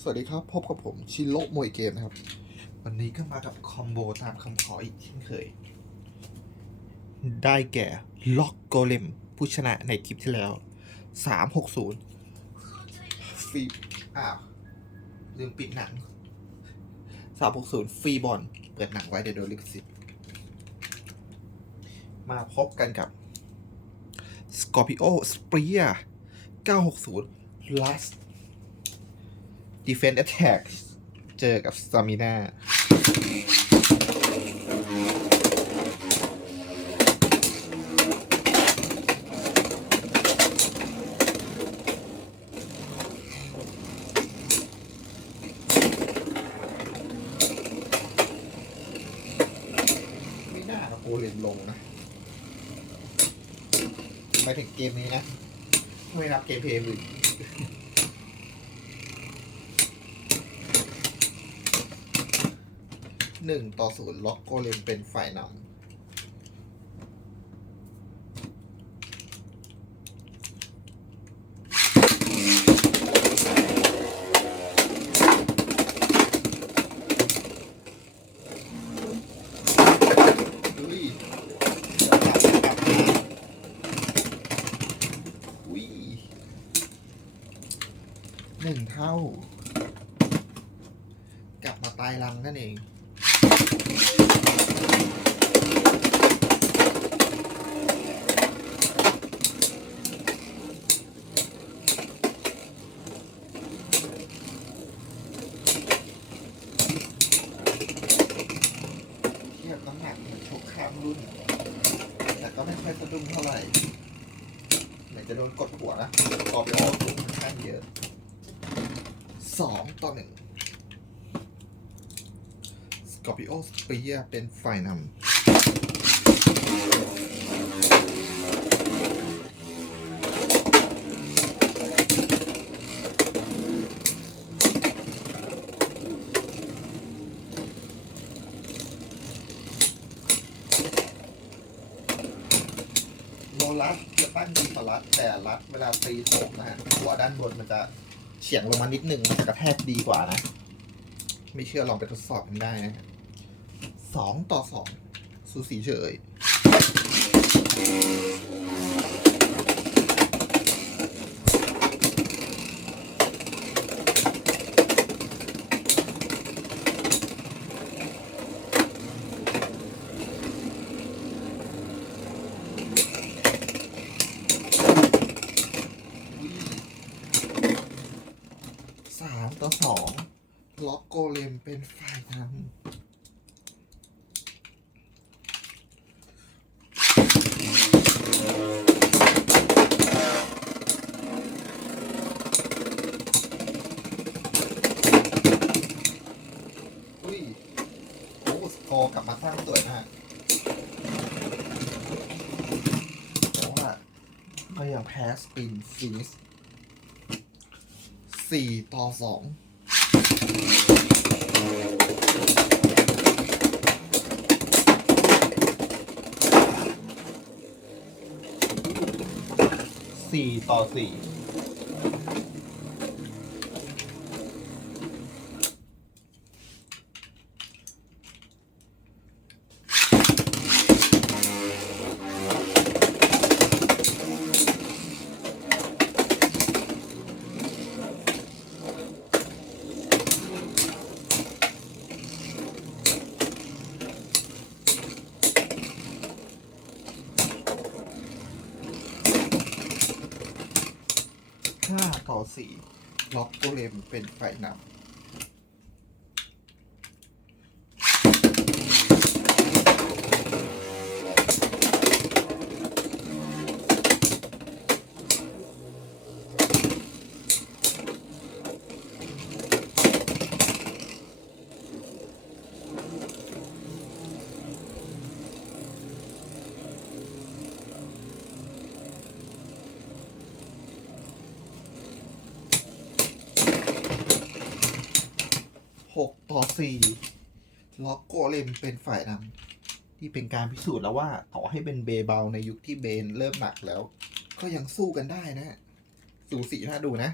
สวัสดีครับ พบกับผมชิโร่มวยเกมนะครับ วันนี้ก็มากับคอมโบตามคำขออีกเช่นเคย ได้แก่ล็อกโกเลมผู้ชนะในคลิปที่แล้ว 360ฟรีอ้าวลืมปิดหนัง 360ฟรีบอลเปิดหนังไว้เดี๋ยวโดนลิขสิทธิ์มาพบกันกับ Scorpio Spear 960 Last Defense Attack เจอกับ Stamina ไม่น่าเอาโกเลมลงนะหมายถึงเกมนี้นะ ไม่นับเกมเพลย์อื่น หนึ่งต่อศูนย์ล็อกโกเลมเป็นฝ่ายนำหนึ่งเท่า กลับมาตายรังนั่นเอง เทียบน้ำหนักเหมือนชกข้ามรุ่น แต่ ก็ไม่ค่อยสะดุ้งเท่าไหร่เหมือนจะโดนกดหัวนะออกไปออกสูงค่อนข้างเยอะสองต่อหนึ่งสกอร์ปิโอสเปียเป็นฝ่ายนำโลลัสจะปั้นดีกว่ารัดแต่รัด เวลาตีโถมนะฮะหัวด้านบนมันจะเฉียงลงมานิดนึงมันจะกระแทกดีกว่านะ ไม่เชื่อลองไปทดสอบกันได้นะฮะสองต่อสองสูสีเฉย สามต่อสองล็อกโกเลมเป็นฝ่ายนำอุ้ย โอ้สกอร์กลับมาสร้างสวยมากแต่ว่าก็ยังแพ้ สปินฟินิสสี่ต่อสองสี่ต่อสี่ห้าต่อ สี่ล็อกโกเลมเป็นไฟนำหกต่อ สี่ล็อกโกเลมเป็นฝ่ายนำที่เป็นการพิสูจน์แล้วว่าต่อให้เป็นเบเบาในยุคที่เบนเริ่มหนักแล้ว ก็ยังสู้กันได้นะ สูสีน่าดูนะ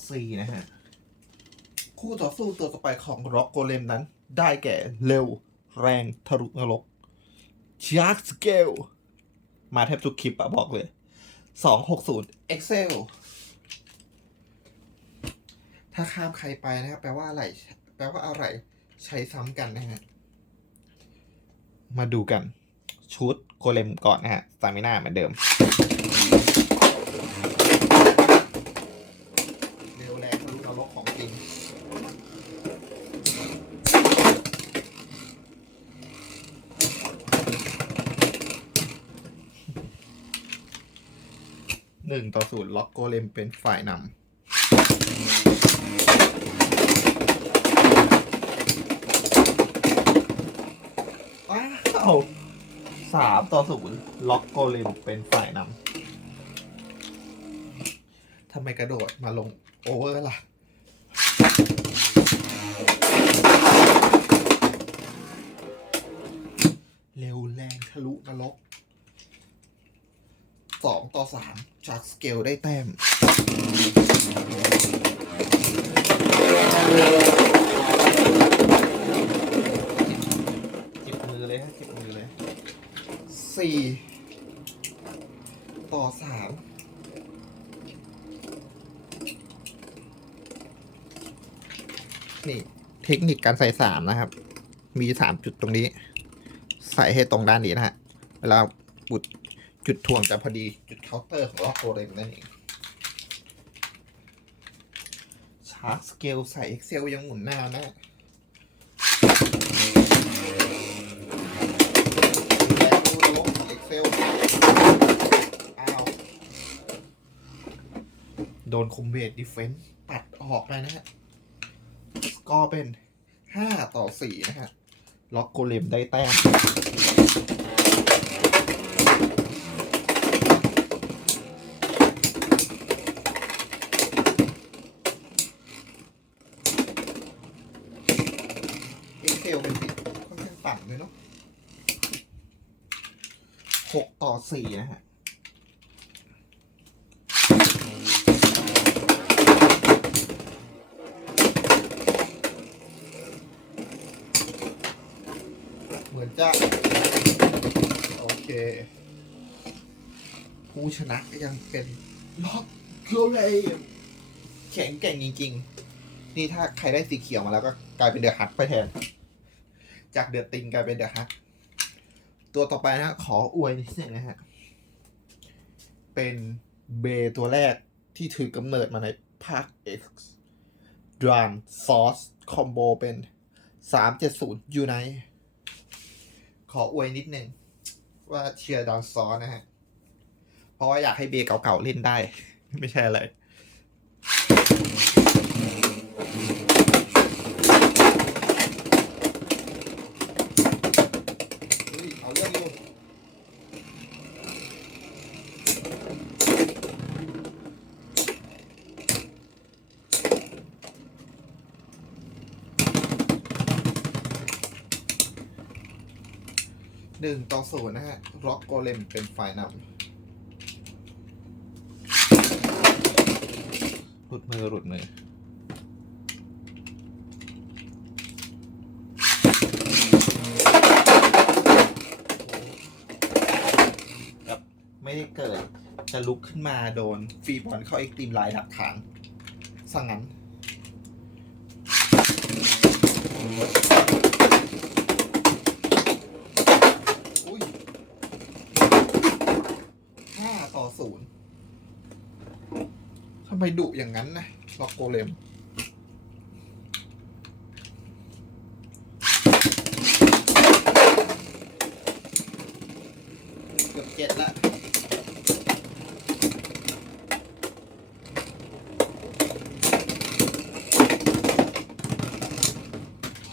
เจ็ดต่อสี่นะฮะ คู่ต่อสู้ตัวต่อไปของร็อกโกเลมนั้น ได้แก่เร็ว แรงทะลุนรกชาร์กสเกลมาแทบทุกคลิปอะบอกเลย 260 Excel ถ้าข้ามใครไปนะครับ แปลว่าอะไร แปลว่าอะไร ใช้ซ้ำกันนะฮะ มาดูกัน ชุดโกเลมก่อนนะฮะสามิน่าเหมือนเดิม เร็วแรงทะลุนรกของจริง หนึ่งต่อศูนย์ล็อก โกเลมเป็นฝ่ายนำว้าวสามต่อศูนย์ล็อกโกเลมเป็นฝ่ายนำทำไมกระโดดมาลงโอเวอร์ล่ะ เร็วแรงทะลุนรก สองต่อสามจากสเกลได้แต้ม จิบมือเลยฮะจิบมือเลยสี่ต่อสามนี่ เทคนิคการใส่สามนะครับ มีสามจุดตรงนี้ ใส่ให้ตรงด้านนี้นะฮะเวลาบุด จุดถ่วงจะพอดีจุดเคาน์เตอร์ของล็อกโกเลมนั่นเองชาร์จสเกลใส่ Excel ยังหมุนหน้านะแรงดูลบของ Excel อ้าวโดนคอมเบทดิเฟนส์ตัดออกไปนะฮะสกอร์เป็น 5 ต่อ 4 นะฮะ ล็อกโกเลมได้แต้ม เอ็กเซลเป็นสีค่อนข้างต่ำเลยเนาะหกต่อ สี่นะฮะเหมือนจะโอเคผู้ชนะก็ยังเป็นล็อกโกเลมแข็งแกร่งจริง ๆ นี่ถ้าใครได้สีเขียวมาแล้วก็กลายเป็นเดือะฮัทไปแทน จากเดือะติงกลายเป็นเดือะฮัท ตัวต่อไปนะ ขออวยนิดนึงนะฮะ เป็นเบตัวแรกที่ถือกำเนิดมาในภาค X d r a n Source Combo เป็น 370 Unite ขออวยนิดนึงว่าเชียร์ดาวซอสนะฮะ เพราะว่าอยากให้เบเก่าๆเล่นได้ ไม่ใช่อะไร เอาเรื่องอยู่หนึ่งต่อศูนย์นะฮะร็อกโกเลมเป็นฝ่ายนำหลุดมือหลุดมือ กับไม่ได้เกิด จะลุกขึ้นมาโดนฟรีบอลเข้าเอ็กตรีมไลน์ดักขางสังนั้นห้าต่อศูนย์ทำไมดุอย่างนั้นนะล็อกโกเลม เกือบเจ็ดละ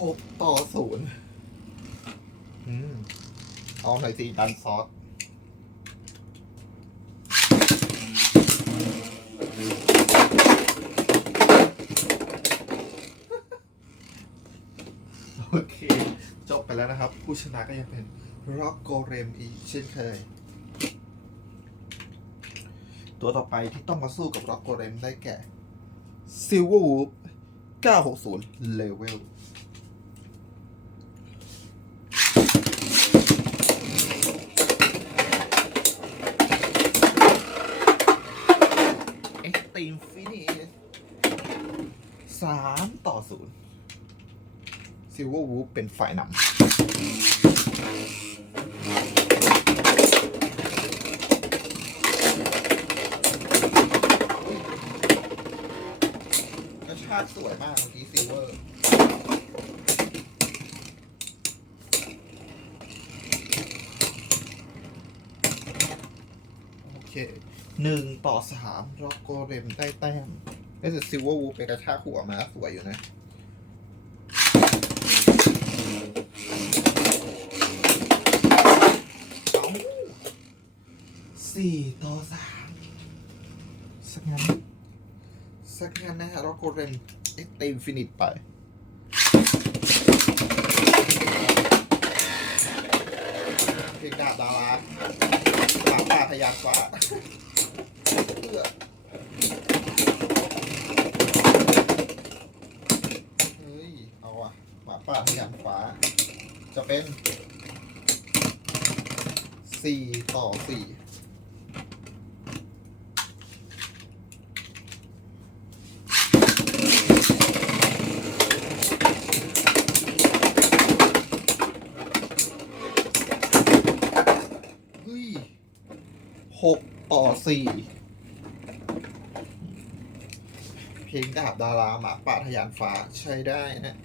หกต่อศูนย์อืม เอาหน่อยสิดันซอสโอเค จบไปแล้วนะครับ ผู้ชนะก็ยังเป็นร็อกโกเรมอีกเช่นเคย ตัวต่อไปที่ต้องมาสู้กับร็อกโกเรมได้แก่ซิลเวอร์วูฟ960 เลเวล เอ็กซ์ตรีมฟินิชสามต่อศูนย์ซิลเวอร์วูฟเป็นฝ่ายนำกระชากสวยมากเมื่อกี้ซิลเวอร์โอเค หนึ่งต่อสามล็อกโกเรมได้แต้มไอ้แต่ซิลเวอร์วูไปกระชากหัวมาสวยอยู่นะสี่ต่อสามสักงั้นสักงั้นนะฮะล็อกโกเรมเอ็กเต็มฟินิชไปเพลงดาบดาราหมาป่าทยานฟ้า เอื้อเฮ้ย เอาอะหมาป่าทะยานฟ้า จะเป็นสี่ต่อสี่เฮ้ยหกต่อสี่เพ ลงดาบดาราหมาป่าทะยานฟ้าใช้ได้นะ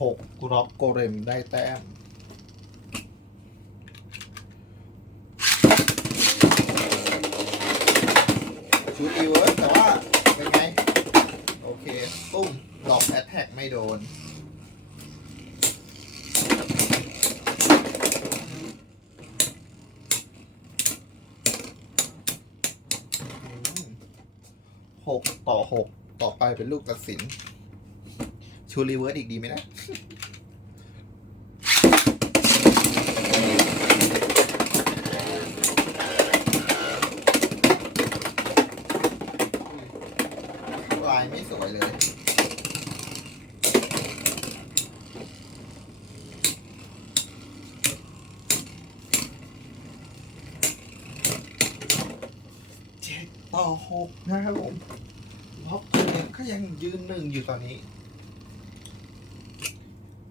หกกร็อกโกเรมได้แต้ม ชูดอีเวิร์สแต่ว่า เป็นไง โอเค ตุ้มล็อกแอตแทกไม่โดน หกต่อหกต่อไปเป็นลูกตัดสิน ชูรีเวิร์สอีกดีไหมนะลายไม่สวยเลย เจ็ดต่อหกนะครับผมล็อกเนี่ยก็ยังยืนหนึ่งอยู่ตอนนี้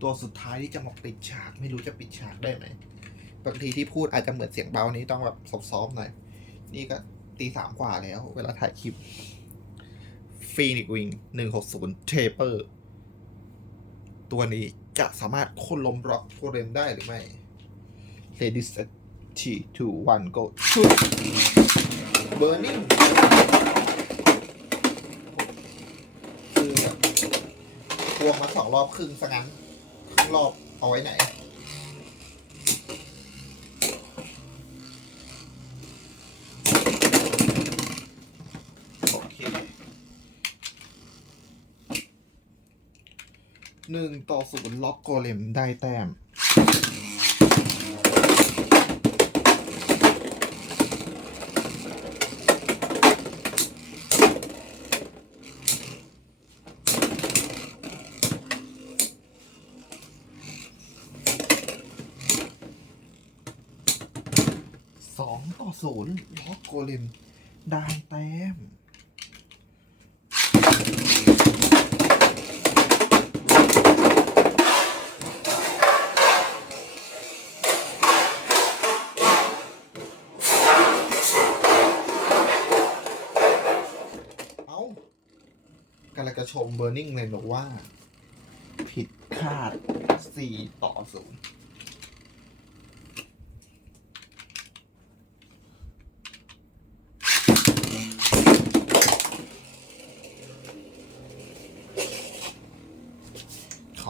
ตัวสุดท้ายที่จะมาปิดฉาก ไม่รู้จะปิดฉากได้ไหมบางทีที่พูดอาจจะเหมือนเสียงเบานี้ต้องแบบซอฟๆหน่อย นี่ก็ตีสามกว่าแล้ว เวลาถ่ายคลิปฟีนิกวิงหนึ่งหกศูนย์เทเปอร์ตัวนี้จะสามารถค่นล้มร็อกโกเรมได้หรือไม่ Lady set three two one go shoot burning คือแบบพวงมาสองรอบครึ่งซะงั้น รอบเอาไว้ไหน โอเคหนึ่งต่อศูนย์ล็อกโกเลมได้แต้ม ศูนย์ล็อกโกเลมได้แต้มเอากำลังจะชมเบอร์นิงเลยบอกว่า ผิดคาด 4 ต่อ 0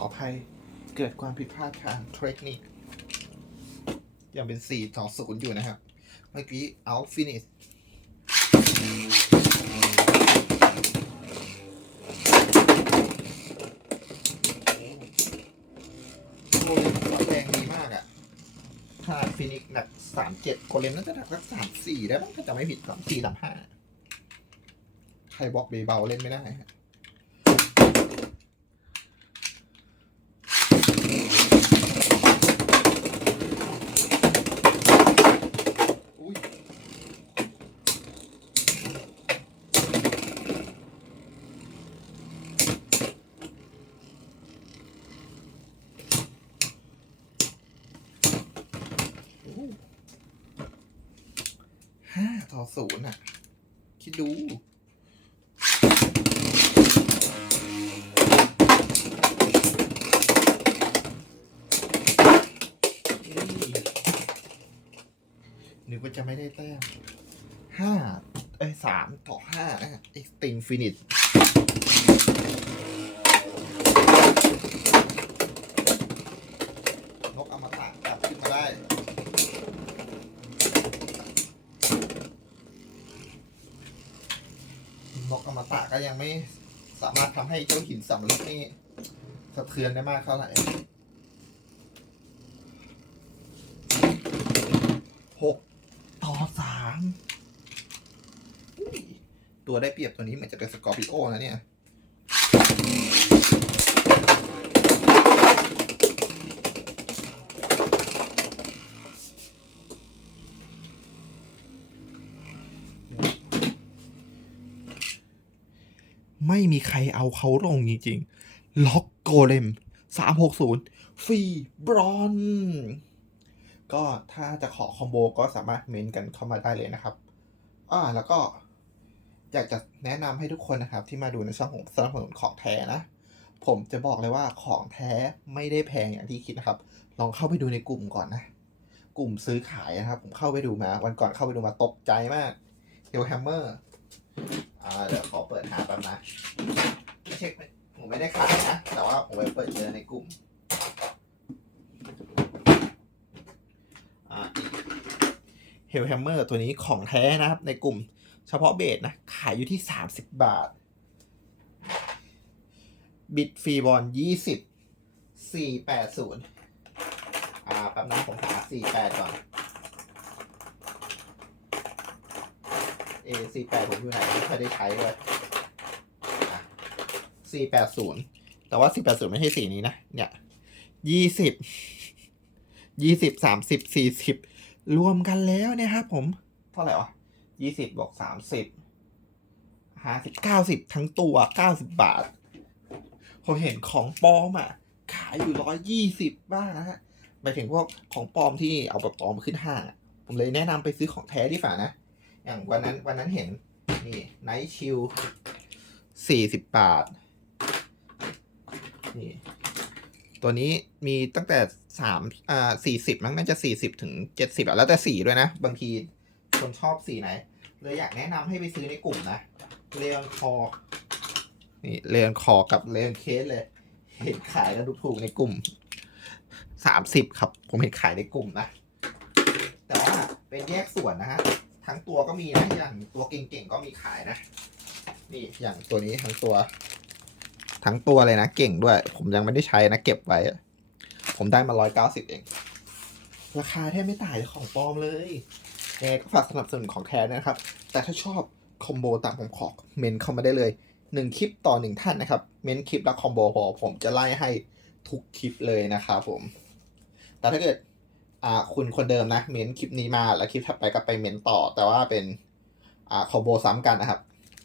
โออภัย เกิดความผิดพลาดทางเทคนิคยังเป็นสี่ต่อศูนย์อยู่นะครับ เมื่อกี้ out finish โอ้ยแรงดีมากอะถ้าฟินิกหนักสามเจ็ดโคเลมน่าจะหนักสักสามสี่ได้บ้างถ้าจะไม่ผิดสามสี่สามห้าใครบอกเบเบาเล่นไม่ได้ฮะ ห้าต่อศูนย์อะ คิดดู นึกว่าจะไม่ได้แต้มห้าเอ้สามต่อห้านะฮะ extreme finish นกอมตะกลับขึ้นมาได้ นกอมตะก็ยังไม่สามารถทำให้เจ้าหินสำลิดนี่สะเทือนได้มากเท่าไหร่หกต่อสามตัวได้เปรียบตัวนี้เหมือนจะเป็นสกอร์ปิโอนะเนี่ย ไม่มีใครเอาเขาลงจริงๆ ล็อกโกเลมสามหกศูนย์ฟรีบรอนก็ถ้าจะขอคอมโบก็สามารถเมนกันเข้ามาได้เลยนะครับ อ่าแล้วก็ อยากจะแนะนำให้ทุกคนนะครับ ที่มาดูในช่องของสนับสนุนของแท้นะ ผมจะบอกเลยว่าของแท้ไม่ได้แพงอย่างที่คิดนะครับ ลองเข้าไปดูในกลุ่มก่อนนะ กลุ่มซื้อขายนะครับ ผมเข้าไปดูมา วันก่อนเข้าไปดูมาตกใจมากเฮลแฮมเมอร์ อ่าเดี๋ยวขอเปิดหาแป๊บนะไม่เช็คไม่ผมไม่ได้ขายนะ แต่ว่าผมไปเปิดเจอในกลุ่มอ่าเฮลแฮมเมอร์ตัวนี้ของแท้นะครับ ในกลุ่มเฉพาะเบสนะ ขายอยู่ที่ 30 บาท บิตฟรีบอล20 480อ่าแป๊บนะผมหา48ก่อนเอสี่ แปดผมอยู่ไหนไม่ค่อยได้ใช้เลยสี่แปดศูนย์แต่ว่าสี่แปดศูนย์ไม่ใช่สีนี้นะ เนี่ยยี่สิบยี่สิบสามสิบสี่สิบรวมกันแล้วเนี่ยครับผม เท่าไหร่วะยี่สิบบวกสามสิบห้าสิบเก้าสิบทั้งตัวเก้าสิบบาท ผมเห็นของปลอมอะ ขายอยู่ร้อยยี่สิบบ้างนะฮะหมายถึงพวกของปลอมที่เอาแบบปลอมขึ้นห้างอะผมเลยแนะนำไปซื้อของแท้ดีฝ่านะ อย่างวันนั้นวันนั้นเห็น นี่ไนท์ชิลสี่สิบบาท นี่ ตัวนี้มีตั้งแต่สามอ่าสี่สิบมั้งน่าจะสี่สิบถึงเจ็ดสิบอะแล้วแต่สีด้วยนะ บางทีคนชอบสีไหน เลยอยากแนะนำให้ไปซื้อในกลุ่มนะ เลอนคอ นี่เลอนคอกับเลอนเคสเลย เห็นขายกันถูกๆในกลุ่มสามสิบครับ ผมเห็นขายในกลุ่มนะ แต่ว่าเป็นแยกส่วนนะฮะ ทั้งตัวก็มีนะอย่างตัวเก่งๆก็มีขายนะ นี่อย่างตัวนี้ทั้งตัว ทั้งตัวเลยนะ เก่งด้วย ผมยังไม่ได้ใช้นะ เก็บไว้ ผมได้มาร้อยเก้าสิบเอง ราคาแทบไม่ต่างของปลอมเลยยังไงก็ฝากสนับสนุนของแท้นะครับ แต่ถ้าชอบคอมโบตามผมขอเมนเข้ามาได้เลยหนึ่งคลิปต่อหนึ่งท่านนะครับ เมนคลิปและคอมโบพอผมจะไล่ให้ทุกคลิปเลยนะครับผม แต่ถ้าเกิด อ่าคุณคนเดิมนะเม้นคลิปนี้มาแล้วคลิปถัดไปก็ไปเม้นต่อ แต่ว่าเป็นอ่าคอโบซ้ำกันนะครับ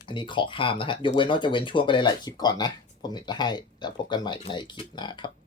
อันนี้ขอข้ามนะฮะยกเว้นว่าจะเว้นช่วงไปหลายๆคลิปก่อนนะ ผมจะให้แล้วพบกันใหม่ในคลิปหน้าครับ